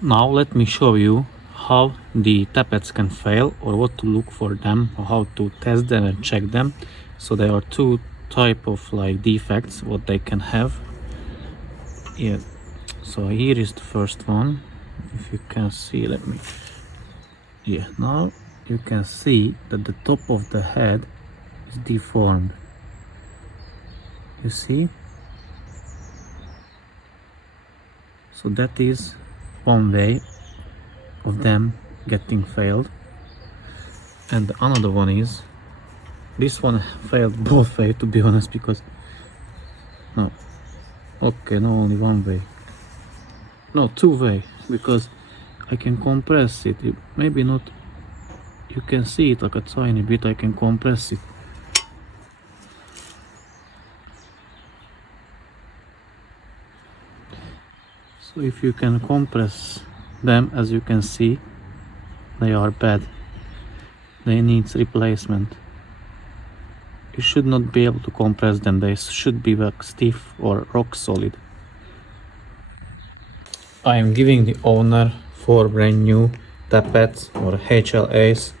Now let me show you how the tappets can fail, or what to look for them, or how to test them and check them. So there are two type of like defects what they can have. Yeah, so here is the first one. If you can see, now you can see that the top of the head is deformed. You see? So that is one way of them getting failed. And another one is, this one failed both way, to be honest, because no, okay, no, only one way, no, two way, because I can compress it. Maybe not, you can see it like a tiny bit. I can compress it. So if you can compress them, as you can see, they are bad. They need replacement. You should not be able to compress them. They should be like stiff or rock solid. I am giving the owner 4 brand new tappets or HLAs.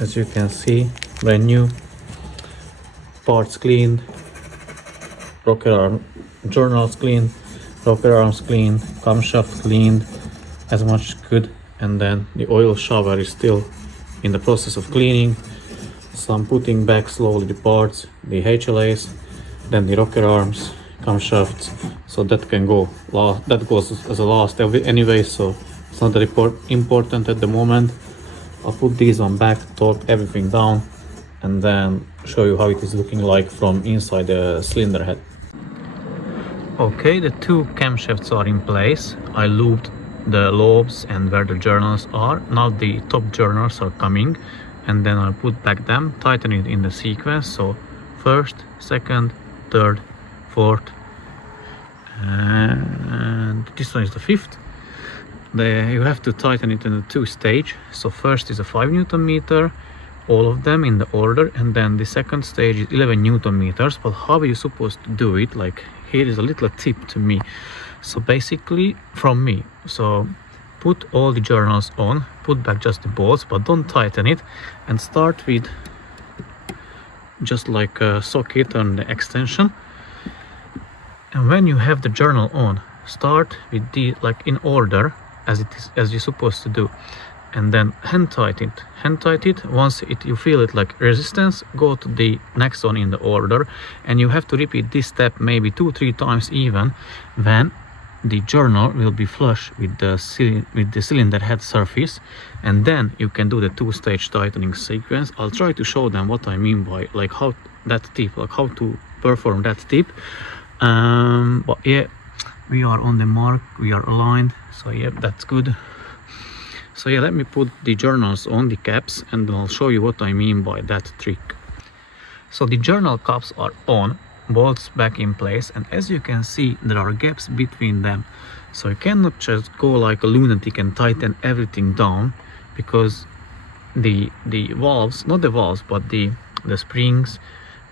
As you can see, brand new, parts cleaned, rocker arm journals cleaned, rocker arms cleaned, camshaft cleaned as much good, and then the oil shower is still in the process of cleaning. So I'm putting back slowly the parts, the HLAs, then the rocker arms, camshafts, so that can go that goes as a last anyway, so it's not that important at the moment. I'll put these on back, torque everything down, and then show you how it is looking like from inside the cylinder head. Okay, the two camshafts are in place. I looped the lobes and where the journals are. Now the top journals are coming, and then I'll put back them, tighten it in the sequence. So first, second, third, fourth, and this one is the fifth. You have to tighten it in the 2-stage. So first is a 5 Newton meter, all of them in the order, and then the second stage is 11 Newton meters. But how are you supposed to do it? Like, here is a little tip to me. So basically from me, so put all the journals on, put back just the bolts, but don't tighten it, and start with just like a socket on the extension. And when you have the journal on, start with the like in order as it is, as you're supposed to do, and then hand tighten it. Once you feel it like resistance, go to the next one in the order, and you have to repeat this step maybe 2-3 times even, when the journal will be flush with the cylinder head surface, and then you can do the 2-stage tightening sequence. I'll try to show them what I mean by like how to perform that tip. But yeah, we are on the mark, we are aligned, so yeah, that's good. So yeah, let me put the journals on, the caps, and I'll show you what I mean by that trick. So the journal caps are on, bolts back in place, and as you can see, there are gaps between them. So you cannot just go like a lunatic and tighten everything down, because the valves, not the valves, but the springs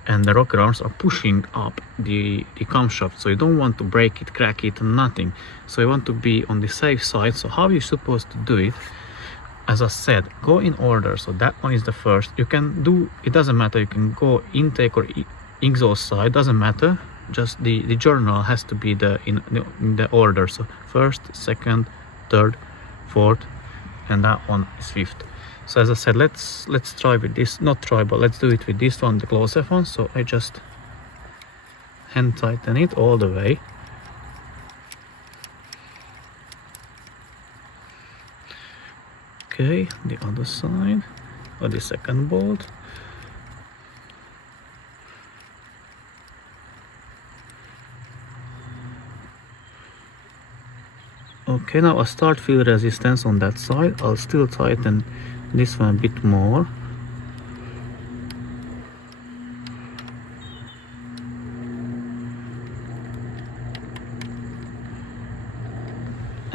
and the rocker arms are pushing up the camshaft, so you don't want to break it, crack it, nothing. So you want to be on the safe side. So how are you supposed to do it? As I said, go in order. So that one is the first. You can do, it doesn't matter, you can go intake or exhaust side, doesn't matter, just the journal has to be in the order. So first, second, third, fourth, and that one is fifth. So as I said, let's try with this, not try, but let's do it with this one, the close-up one. So I just hand tighten it all the way. Okay, the other side, or the second bolt. Okay, now I start feel resistance on that side. I'll still tighten this one a bit more.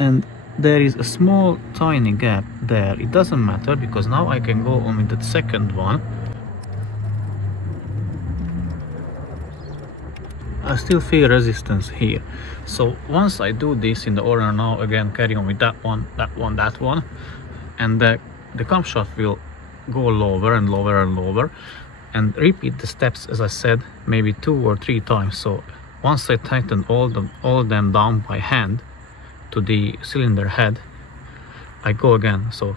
And there is a small tiny gap there. It doesn't matter, because now I can go on with the second one. I still feel resistance here. So once I do this in the order now, again carry on with that one, and the camshaft will go lower and lower and lower, and repeat the steps as I said maybe 2 or 3 times. So once I tighten all of them down by hand to the cylinder head, I go again. So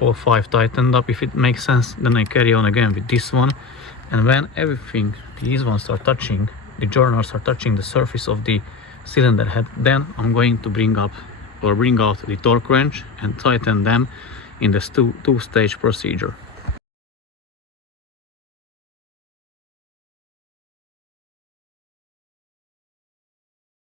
all 5 tightened up, if it makes sense, then I carry on again with this one, and when everything, these ones are touching, the journals are touching the surface of the cylinder head, then I'm going to bring out the torque wrench and tighten them in this two-stage procedure.